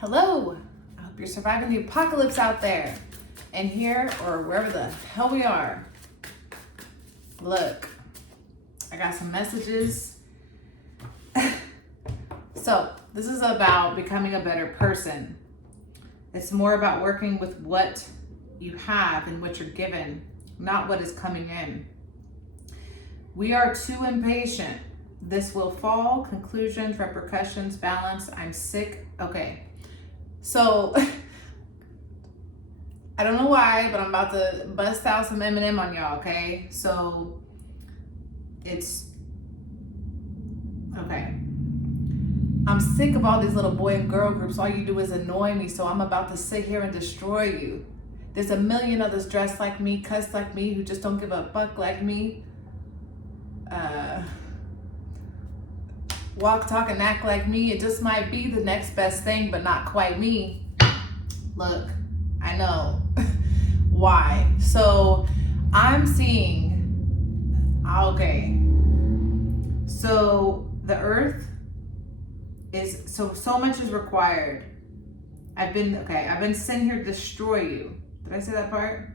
Hello, I hope you're surviving the apocalypse out there. And here, or wherever the hell we are. Look, I got some messages. So, this is about becoming a better person. It's more about working with what you have and what you're given, not what is coming in. We are too impatient. This will fall. Conclusions, repercussions, balance. I'm sick. Okay. So, I don't know why, but I'm about to bust out some M&M on y'all, okay? So, it's, okay. I'm sick of all these little boy and girl groups. All you do is annoy me, so I'm about to sit here and destroy you. There's a million others dressed like me, cussed like me, who just don't give a fuck like me. Walk, talk, and act like me. It just might be the next best thing, but not quite me. Look, I know. Why? So I'm seeing, okay. So the earth is, so much is required. I've been sent here to destroy you. Did I say that part?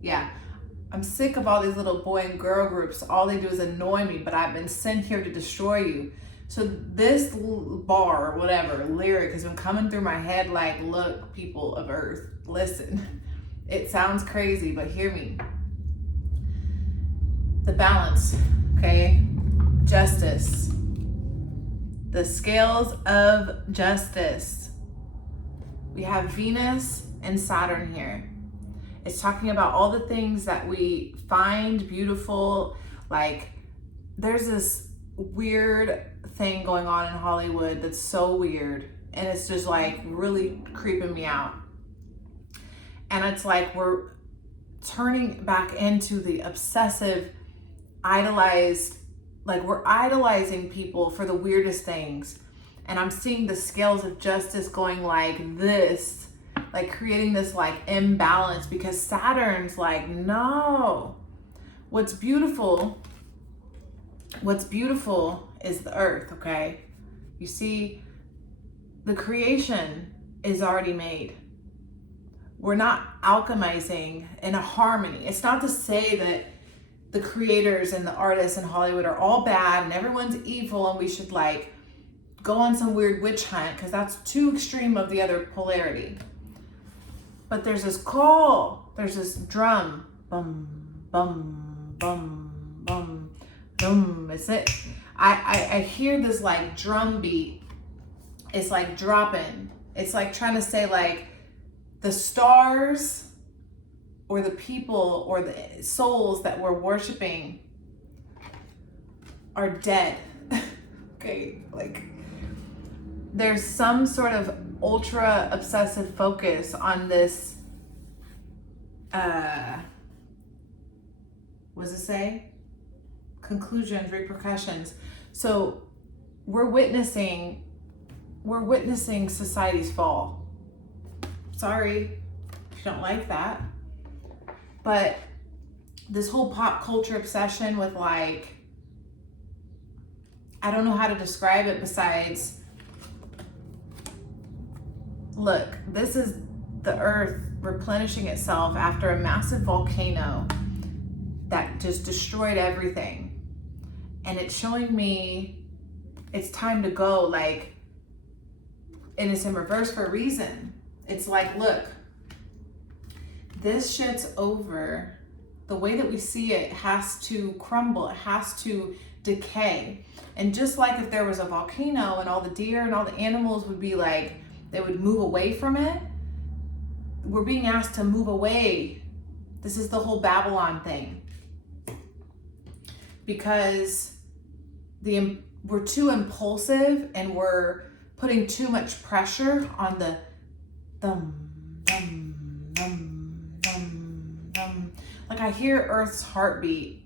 Yeah. I'm sick of all these little boy and girl groups. All they do is annoy me, but I've been sent here to destroy you. So this bar or whatever, lyric has been coming through my head like, look, people of earth, listen. It sounds crazy, but hear me. The balance, okay? Justice. The scales of justice. We have Venus and Saturn here. It's talking about all the things that we find beautiful. Like, there's this weird thing going on in Hollywood that's so weird. And it's just like really creeping me out. And it's like we're turning back into the obsessive, idolized, like we're idolizing people for the weirdest things. And I'm seeing the scales of justice going like this, like creating this like imbalance, because Saturn's like, no. What's beautiful is the earth, okay? You see, the creation is already made. We're not alchemizing in a harmony. It's not to say that the creators and the artists in Hollywood are all bad and everyone's evil and we should like go on some weird witch hunt, because that's too extreme of the other polarity. But there's this call, there's this drum, bum, bum, bum, bum, bum. It's it. I hear this like drum beat. It's like dropping. It's like trying to say like the stars or the people or the souls that we're worshiping are dead. Okay, like there's some sort of ultra obsessive focus on this, what does it say? Conclusions, repercussions. So we're witnessing society's fall. Sorry if you don't like that. But this whole pop culture obsession with like, I don't know how to describe it besides, look, this is the earth replenishing itself after a massive volcano that just destroyed everything. And it's showing me it's time to go, like, and it's in reverse for a reason. It's like, look, this shit's over. The way that we see it has to crumble, it has to decay. And just like if there was a volcano and all the deer and all the animals would be like, they would move away from it, we're being asked to move away. This is the whole Babylon thing. Because we're too impulsive and we're putting too much pressure on the thumb, thumb, thumb, thumb, thumb. Like I hear Earth's heartbeat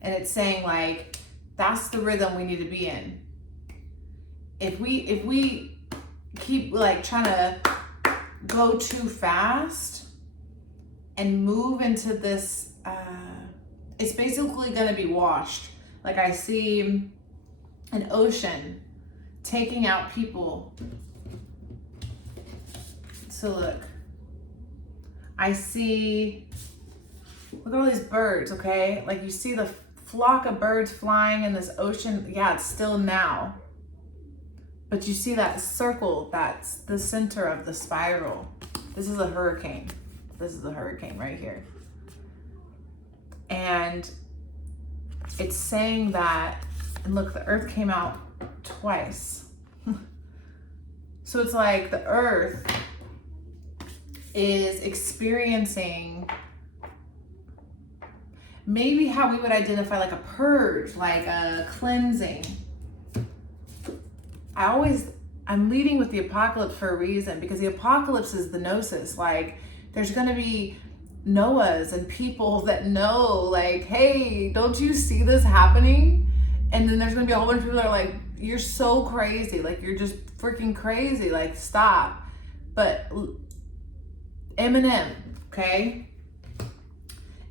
and it's saying like, that's the rhythm we need to be in. If we keep like trying to go too fast and move into this, it's basically going to be washed. Like I see an ocean taking out people So look, I see, look at all these birds, okay? Like you see the flock of birds flying in this ocean. Yeah, it's still now. But you see that circle, that's the center of the spiral. This is a hurricane. This is a hurricane right here. And it's saying that, and look, the earth came out twice. So it's like the earth is experiencing maybe how we would identify like a purge, like a cleansing. I'm leading with the apocalypse for a reason, because the apocalypse is the gnosis. Like there's going to be Noahs and people that know, like, hey, don't you see this happening? And then there's going to be a whole bunch of people that are like, you're so crazy. Like, you're just freaking crazy. Like, stop. But Eminem, okay,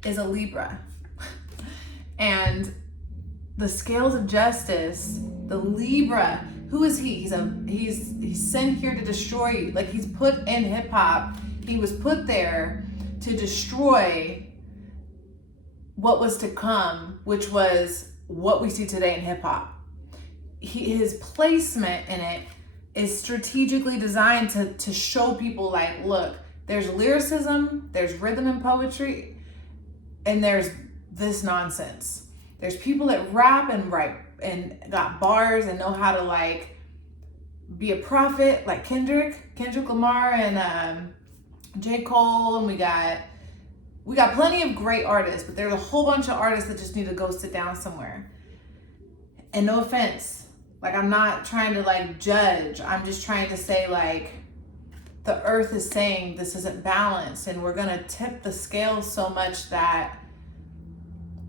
is a Libra. And the scales of justice, the Libra, who is he? He's sent here to destroy you. Like, he's put in hip hop. He was put there to destroy what was to come, which was what we see today in hip hop. His placement in it is strategically designed to show people, like, look, there's lyricism, there's rhythm and poetry, and there's this nonsense. There's people that rap and write and got bars and know how to, like, be a prophet, like Kendrick Lamar and J. Cole, and we got plenty of great artists, but there's a whole bunch of artists that just need to go sit down somewhere. And no offense, like, I'm not trying to, like, judge. I'm just trying to say, like, the earth is saying this isn't balanced, and we're gonna tip the scales so much that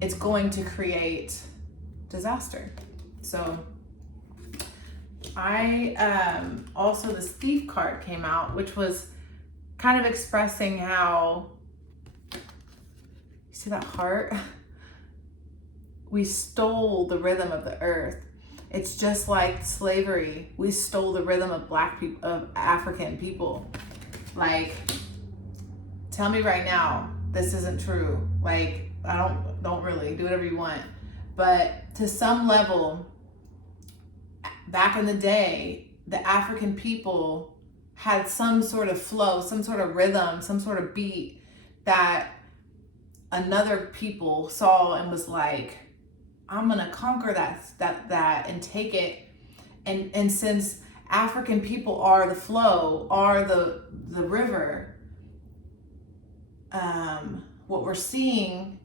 it's going to create disaster. So also this thief card came out, which was kind of expressing how, you see that heart? We stole the rhythm of the earth. It's just like slavery. We stole the rhythm of Black people, of African people. Like, tell me right now, this isn't true. Like, I don't really, do whatever you want. But to some level, back in the day, the African people had some sort of flow, some sort of rhythm, some sort of beat that another people saw and was like, I'm gonna conquer that and take it. And since African people are the flow, are the river, what we're seeing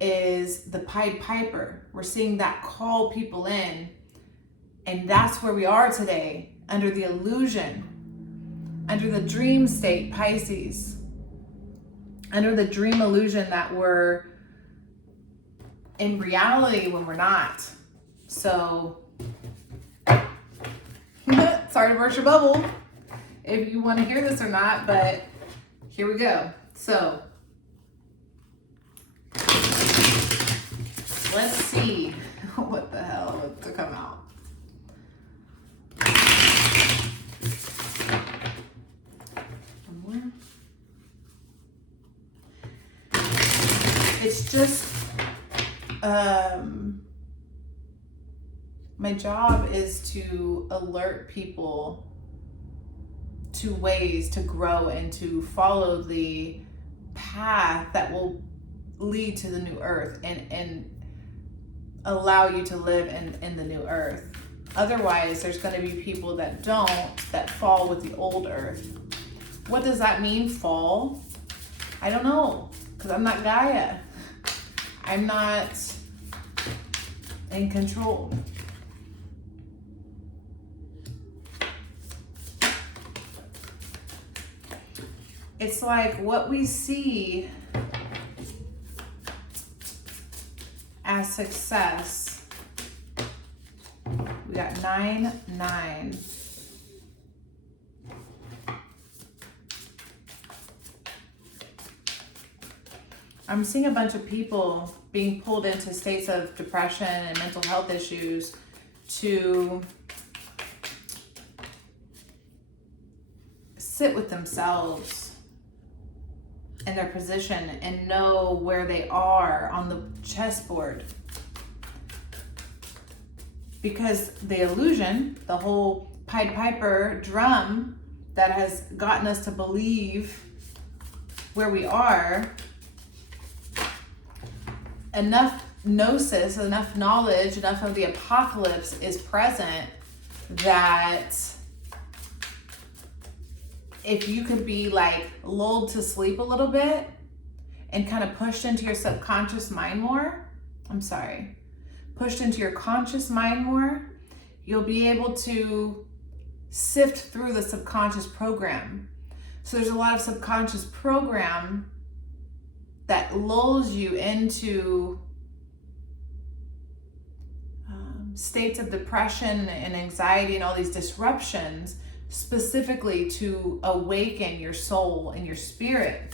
is the Pied Piper. We're seeing that call people in, and that's where we are today, under the illusion, under the dream state, Pisces, under the dream illusion that we're in reality when we're not. So, sorry to burst your bubble if you want to hear this or not, but here we go. So, let's see what the hell wants to come out. It's just, my job is to alert people to ways to grow and to follow the path that will lead to the new earth and allow you to live in the new earth. Otherwise, there's going to be people that that fall with the old earth. What does that mean, fall? I don't know, because I'm not Gaia. I'm not in control. It's like what we see as success. We got 9, 9. I'm seeing a bunch of people being pulled into states of depression and mental health issues to sit with themselves in their position and know where they are on the chessboard. Because the illusion, the whole Pied Piper drum that has gotten us to believe where we are, enough gnosis, enough knowledge, enough of the apocalypse is present that if you could be like lulled to sleep a little bit and kind of pushed into your subconscious mind more, pushed into your conscious mind more, you'll be able to sift through the subconscious program. So there's a lot of subconscious program that lulls you into states of depression and anxiety and all these disruptions, specifically to awaken your soul and your spirit.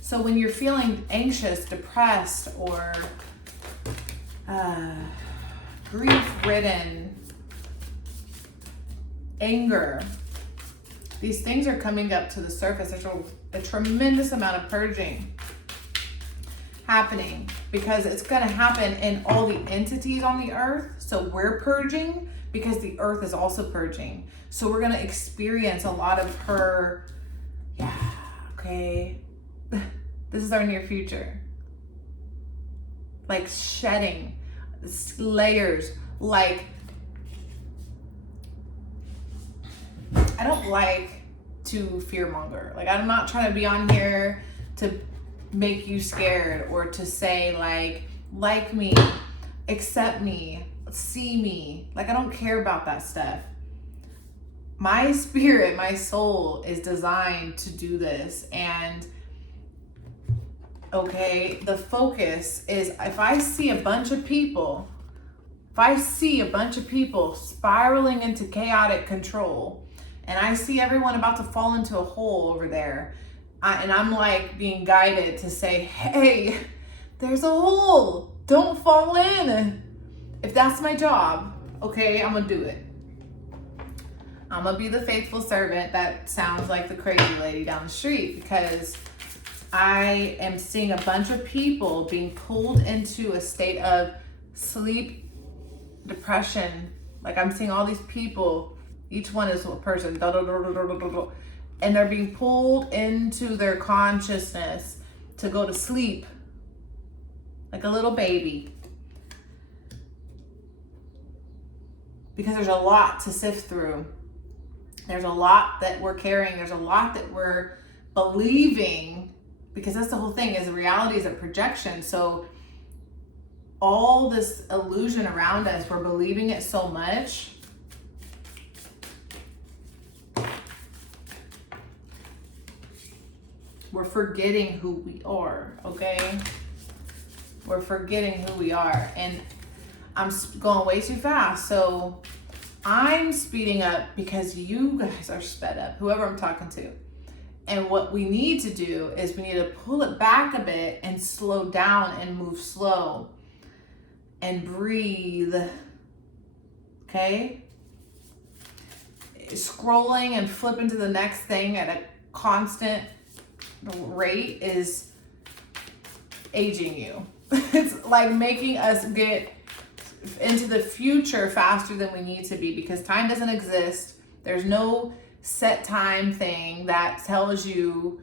So when you're feeling anxious, depressed, or grief-ridden, anger, these things are coming up to the surface. There's a tremendous amount of purging happening, because it's going to happen in all the entities on the earth. So we're purging because the earth is also purging. So we're going to experience a lot of her, this is our near future. Like shedding layers, like, I don't like to fearmonger. Like, I'm not trying to be on here to make you scared or to say like me, accept me, see me. Like, I don't care about that stuff. My spirit, my soul is designed to do this. And the focus is, if I see a bunch of people spiraling into chaotic control, and I see everyone about to fall into a hole over there, and I'm like being guided to say, hey, there's a hole, don't fall in. If that's my job, okay, I'm gonna do it. I'm gonna be the faithful servant that sounds like the crazy lady down the street, because I am seeing a bunch of people being pulled into a state of sleep depression. Like, I'm seeing all these people, each one is a person, and they're being pulled into their consciousness to go to sleep like a little baby. Because there's a lot to sift through. There's a lot that we're carrying. There's a lot that we're believing, because that's the whole thing, is reality is a projection. So all this illusion around us, we're believing it so much. We're forgetting who we are, okay? We're forgetting who we are. And I'm going way too fast. So I'm speeding up because you guys are sped up, whoever I'm talking to. And what we need to do is we need to pull it back a bit and slow down and move slow and breathe, okay? Scrolling and flipping to the next thing at a constant rate is aging you. It's like making us get into the future faster than we need to be, because time doesn't exist. There's no set time thing that tells you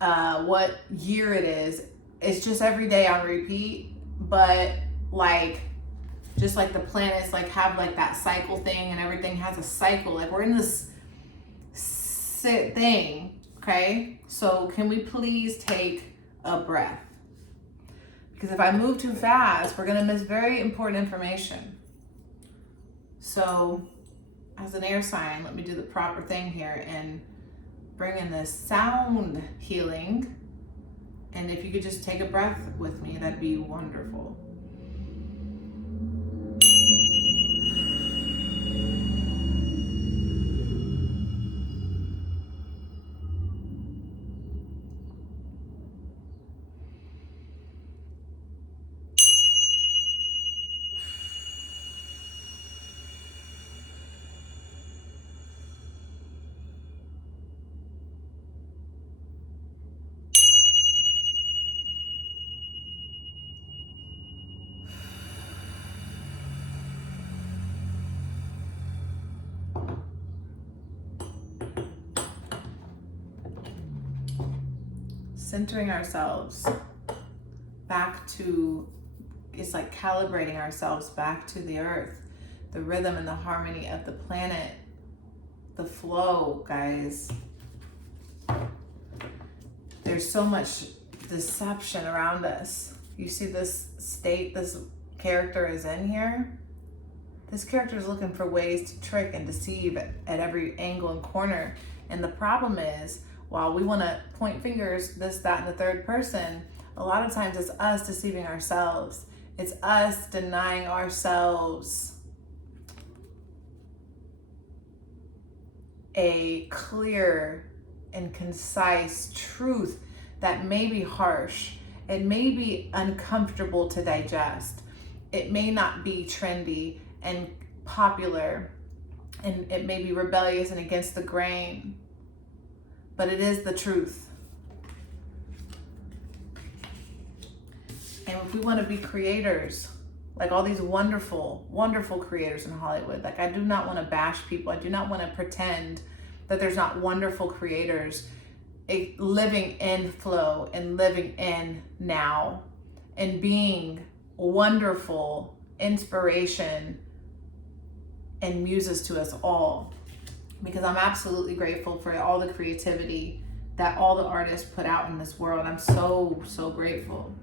what year it is. It's just every day on repeat. But like, just like the planets like have like that cycle thing, and everything has a cycle. Like, we're in this thing, okay? So can we please take a breath? Because if I move too fast, we're gonna miss very important information. So as an air sign, let me do the proper thing here and bring in this sound healing. And if you could just take a breath with me, that'd be wonderful. centering ourselves back to, it's like calibrating ourselves back to the earth, the rhythm and the harmony of the planet, the flow, guys. There's so much deception around us. You see this state this character is in here? This character is looking for ways to trick and deceive at every angle and corner. And the problem is, while we want to point fingers, this, that, and the third person, a lot of times it's us deceiving ourselves. It's us denying ourselves a clear and concise truth that may be harsh. It may be uncomfortable to digest. It may not be trendy and popular, and it may be rebellious and against the grain, but it is the truth. And if we want to be creators, like all these wonderful, wonderful creators in Hollywood, like I do not want to bash people. I do not want to pretend that there's not wonderful creators living in flow and living in now and being wonderful inspiration and muses to us all. Because I'm absolutely grateful for all the creativity that all the artists put out in this world. I'm so, so grateful.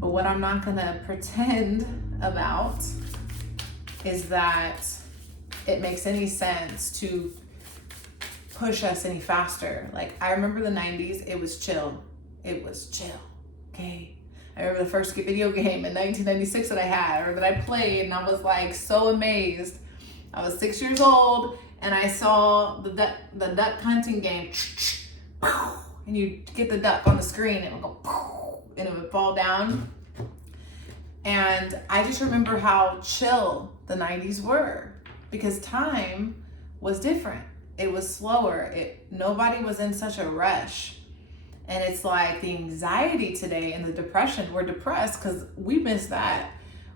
But what I'm not gonna pretend about is that it makes any sense to push us any faster. Like, I remember the 90s, it was chill. It was chill, okay? I remember the first video game in 1996 that I had, or that I played, and I was like so amazed. I was 6 years old, and I saw the duck hunting game, and you get the duck on the screen, and it would go, and it would fall down. And I just remember how chill the 90s were, because time was different. It was slower. Nobody was in such a rush. And it's like the anxiety today and the depression, we're depressed because we miss that.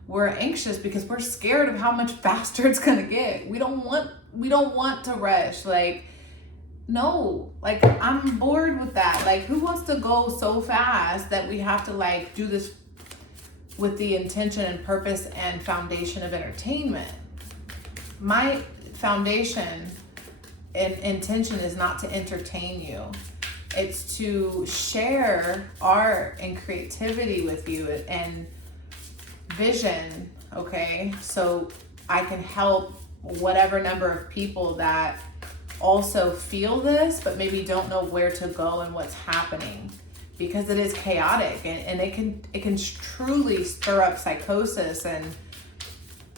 We're anxious because we're scared of how much faster it's gonna get. We don't want to rush. Like, no, like I'm bored with that. Like, who wants to go so fast that we have to like do this with the intention and purpose and foundation of entertainment? My foundation and intention is not to entertain you. It's to share art and creativity with you and vision, okay? So I can help whatever number of people that also feel this, but maybe don't know where to go and what's happening, because it is chaotic and it can truly stir up psychosis and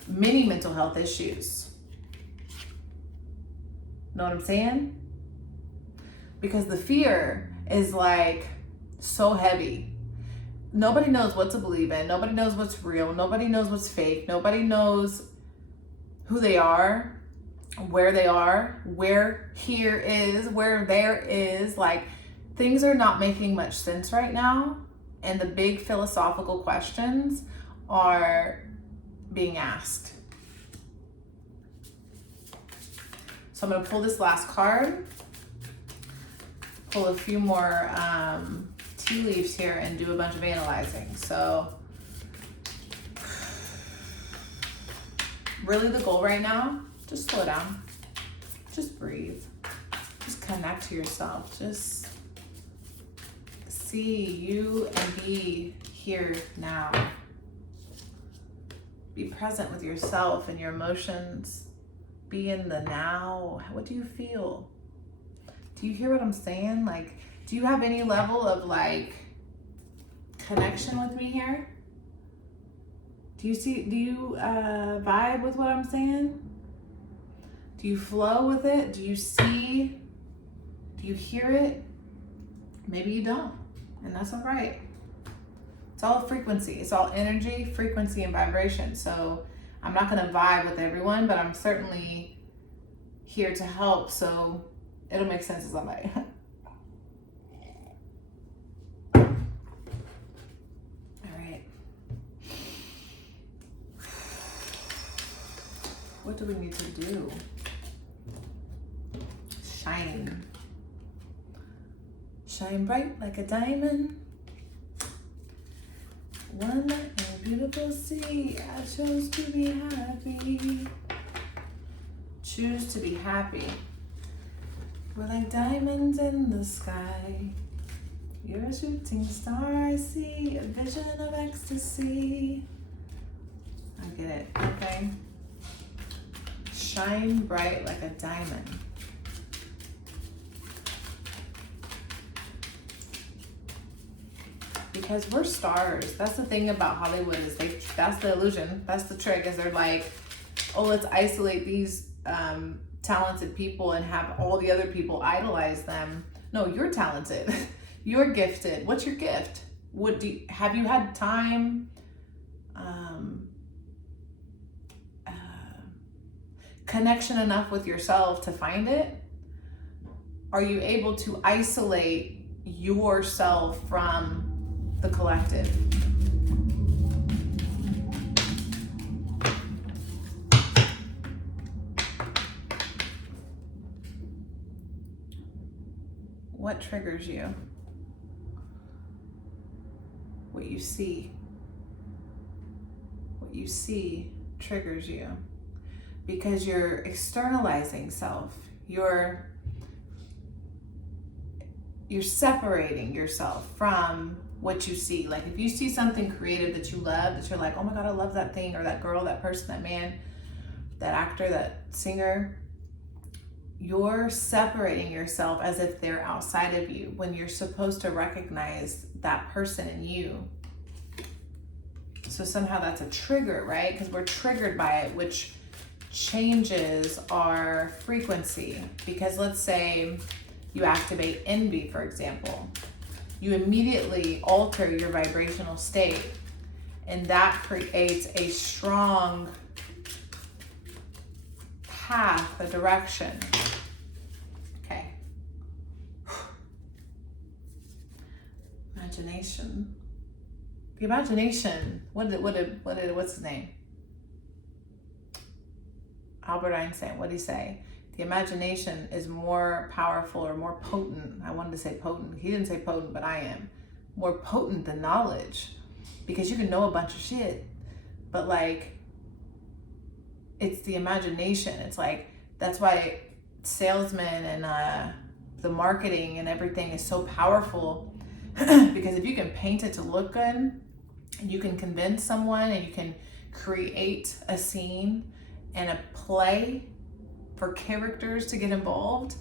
many mental health issues. Know what I'm saying? Because the fear is like so heavy. Nobody knows what to believe in. Nobody knows what's real. Nobody knows what's fake. Nobody knows who they are, where they are, where here is, where there is. Like, things are not making much sense right now. And the big philosophical questions are being asked. So I'm going to pull this last card, pull a few more tea leaves here, and do a bunch of analyzing. So really the goal right now, just slow down, just breathe, just connect to yourself, just see you and be here now. Be present with yourself and your emotions. Be in the now. What do you feel? Do you hear what I'm saying? Like, do you have any level of like connection with me here? Do you vibe with what I'm saying? Do you flow with it? Do you see? Do you hear it? Maybe you don't, and that's all right. It's all frequency. It's all energy, frequency, and vibration. So I'm not gonna vibe with everyone, but I'm certainly here to help. So it'll make sense to somebody. All right. What do we need to do? Shine. Shine bright like a diamond. One in a beautiful sea. I chose to be happy. Choose to be happy. We're like diamonds in the sky. You're a shooting star, I see. A vision of ecstasy. I get it. Okay. Shine bright like a diamond. Because we're stars. That's the thing about Hollywood is that's the illusion. That's the trick is they're like, oh, let's isolate these talented people and have all the other people idolize them. No, you're talented. You're gifted. What's your gift? Have you had time, connection enough with yourself to find it? Are you able to isolate yourself from the collective? What triggers you? What you see. What you see triggers you because you're externalizing self. You're separating yourself from what you see. Like if you see something creative that you love, that you're like, oh my God, I love that thing, or that girl, that person, that man, that actor, that singer, you're separating yourself as if they're outside of you when you're supposed to recognize that person in you. So somehow that's a trigger, right? Because we're triggered by it, which changes our frequency. Because let's say you activate envy, for example. You immediately alter your vibrational state, and that creates a strong path, a direction. Okay. Imagination. The imagination. What's his name? Albert Einstein. What did he say? The imagination is more powerful or more potent. I wanted to say potent. He didn't say potent, but I am. More potent than knowledge. Because you can know a bunch of shit, but like, it's the imagination. It's like, that's why salesmen and the marketing and everything is so powerful. Because if you can paint it to look good, and you can convince someone, and you can create a scene and a play for characters to get involved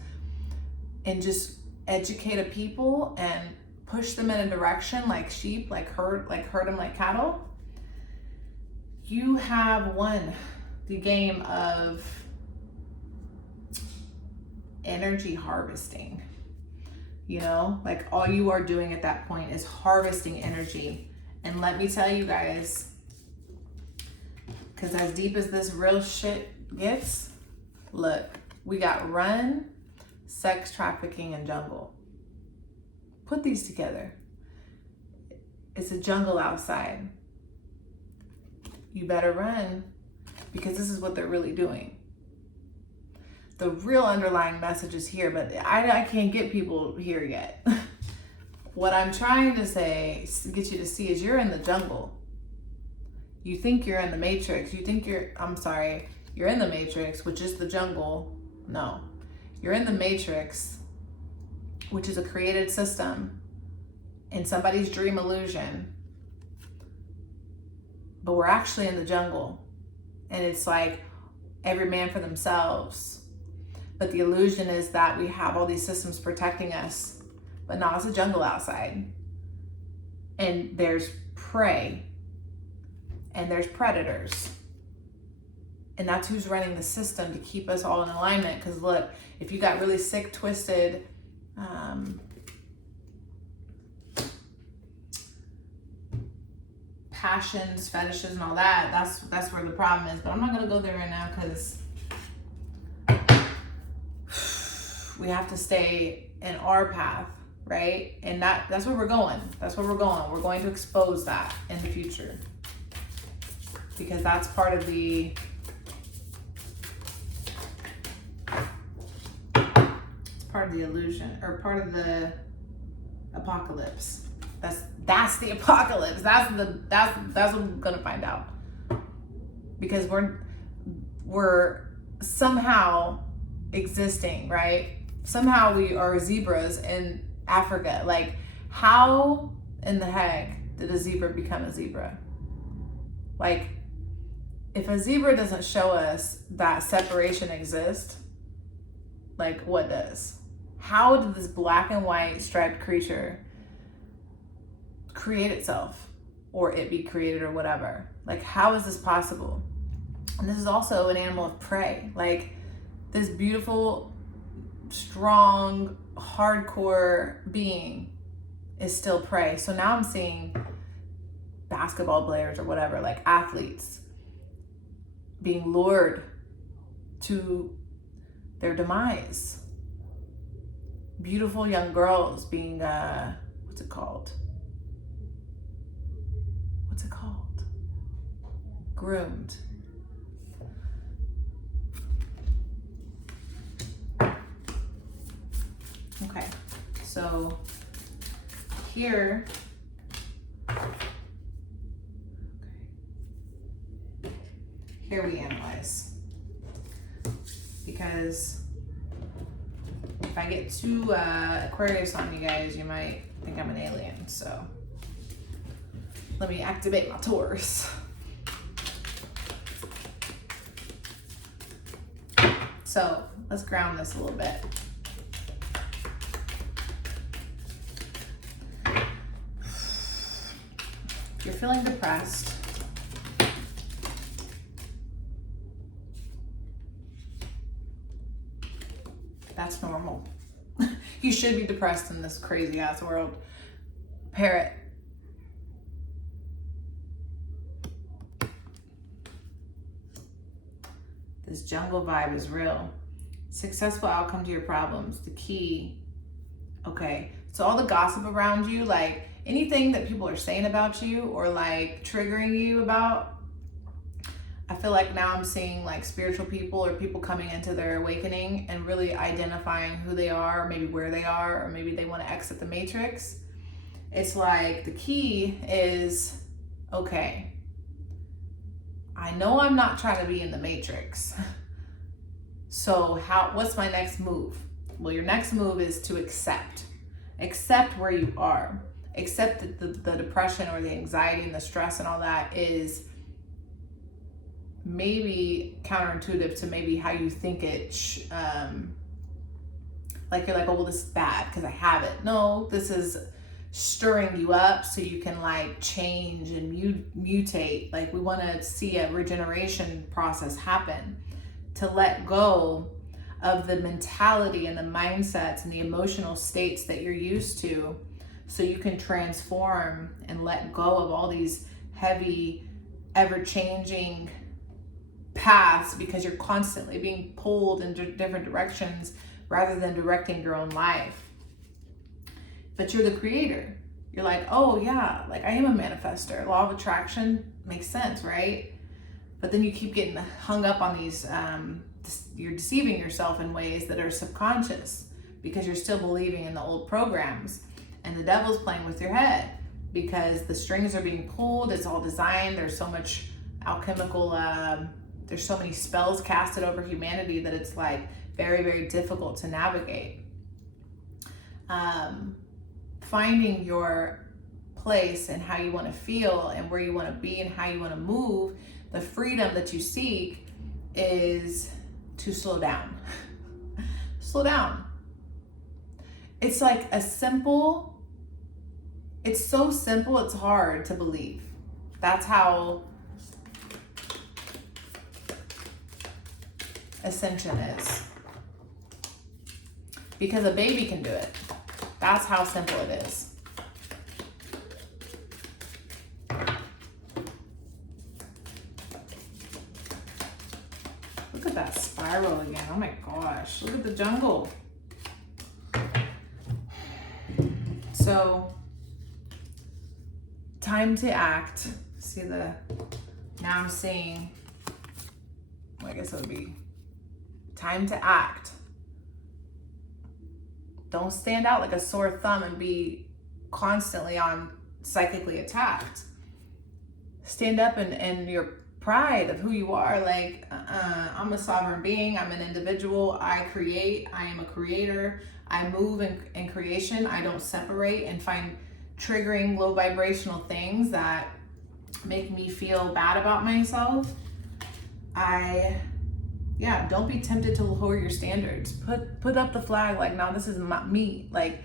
and just educate a people and push them in a direction like sheep, like herd them like cattle, you have won the game of energy harvesting. You know, like all you are doing at that point is harvesting energy. And let me tell you guys, because as deep as this real shit gets, look, we got run, sex trafficking, and jungle. Put these together. It's a jungle outside. You better run, because this is what they're really doing. The real underlying message is here, but I can't get people here yet. What I'm trying to say, get you to see, is you're in the jungle. You think you're in the Matrix. You're in the Matrix, which is the jungle. No, you're in the Matrix, which is a created system in somebody's dream illusion. But we're actually in the jungle, and it's like every man for themselves. But the illusion is that we have all these systems protecting us, but no, it's a jungle outside. And there's prey, and there's predators. And that's who's running the system to keep us all in alignment. Because look, if you got really sick, twisted, passions, fetishes, and all that, that's where the problem is. But I'm not gonna go there right now because we have to stay in our path, right? And that's where we're going. That's where we're going. We're going to expose that in the future, because that's part of the illusion, or part of the Apocalypse. That's the apocalypse. That's what we're gonna find out. Because we're somehow existing, right? Somehow we are zebras in Africa. Like, how in the heck did a zebra become a zebra? Like, if a zebra doesn't show us that separation exists, like, what does? How did this black and white striped creature create itself, or it be created, or whatever? Like, how is this possible? And this is also an animal of prey. Like, this beautiful, strong, hardcore being is still prey. So now I'm seeing basketball players or whatever, like athletes, being lured to their demise. Beautiful young girls being, what's it called? Groomed. Okay, so here, here we analyze, because if I get too Aquarius on you guys, you might think I'm an alien. So let me activate my Taurus. So let's ground this a little bit. If you're feeling depressed, that's normal. You should be depressed in this crazy ass world. Parrot. This jungle vibe is real. Successful outcome to your problems. The key. Okay. So all the gossip around you, like anything that people are saying about you or like triggering you about, I feel like now I'm seeing like spiritual people or people coming into their awakening and really identifying who they are, maybe where they are, or maybe they want to exit the matrix. It's like the key is, okay, I know I'm not trying to be in the matrix. So what's my next move? Well, your next move is to accept. Accept where you are. Accept that the depression or the anxiety and the stress and all that is maybe counterintuitive to maybe how you think it, like you're like, oh, well, this is bad because I have it. No, this is stirring you up so you can like change and mutate. Like, we want to see a regeneration process happen, to let go of the mentality and the mindsets and the emotional states that you're used to, so you can transform and let go of all these heavy, ever-changing paths, because you're constantly being pulled in different directions rather than directing your own life. But you're the creator. You're like, oh yeah, like I am a manifester. Law of attraction makes sense, right? But then you keep getting hung up on these, you're deceiving yourself in ways that are subconscious because you're still believing in the old programs, and the devil's playing with your head because the strings are being pulled. It's all designed. There's so much alchemical, there's so many spells casted over humanity that it's like very, very difficult to navigate. Finding your place and how you want to feel and where you want to be and how you want to move, the freedom that you seek is to slow down. Slow down. It's like it's so simple, it's hard to believe. That's how ascension is. Because a baby can do it. That's how simple it is. Look at that spiral again. Oh my gosh. Look at the jungle. So, time to act. See now I'm seeing, well, I guess it would be time to act. Don't stand out like a sore thumb and be constantly on psychically attacked. Stand up in your pride of who you are. Like, I'm a sovereign being. I'm an individual. I create. I am a creator. I move in creation. I don't separate and find triggering low vibrational things that make me feel bad about myself. Don't be tempted to lower your standards. Put up the flag. Like, no, this is me. Like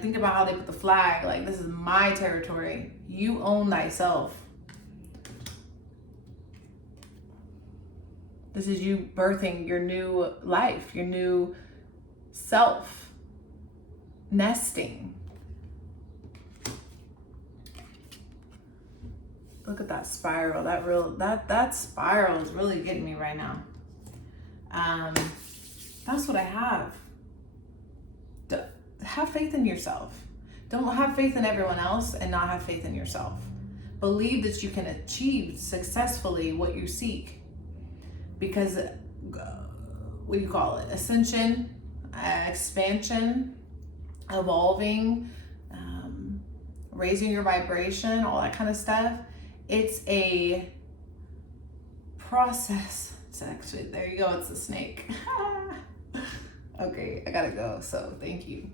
think about how they put the flag. Like, this is my territory. You own thyself. This is you birthing your new life, your new self, nesting. Look at that spiral. That spiral is really getting me right now. That's what I have. Have faith in yourself. Don't have faith in everyone else and not have faith in yourself. Believe that you can achieve successfully what you seek. Because, what do you call it? Ascension, expansion, evolving, raising your vibration, all that kind of stuff. It's a process. It's actually, there you go, it's a snake. Okay, I gotta go, so thank you.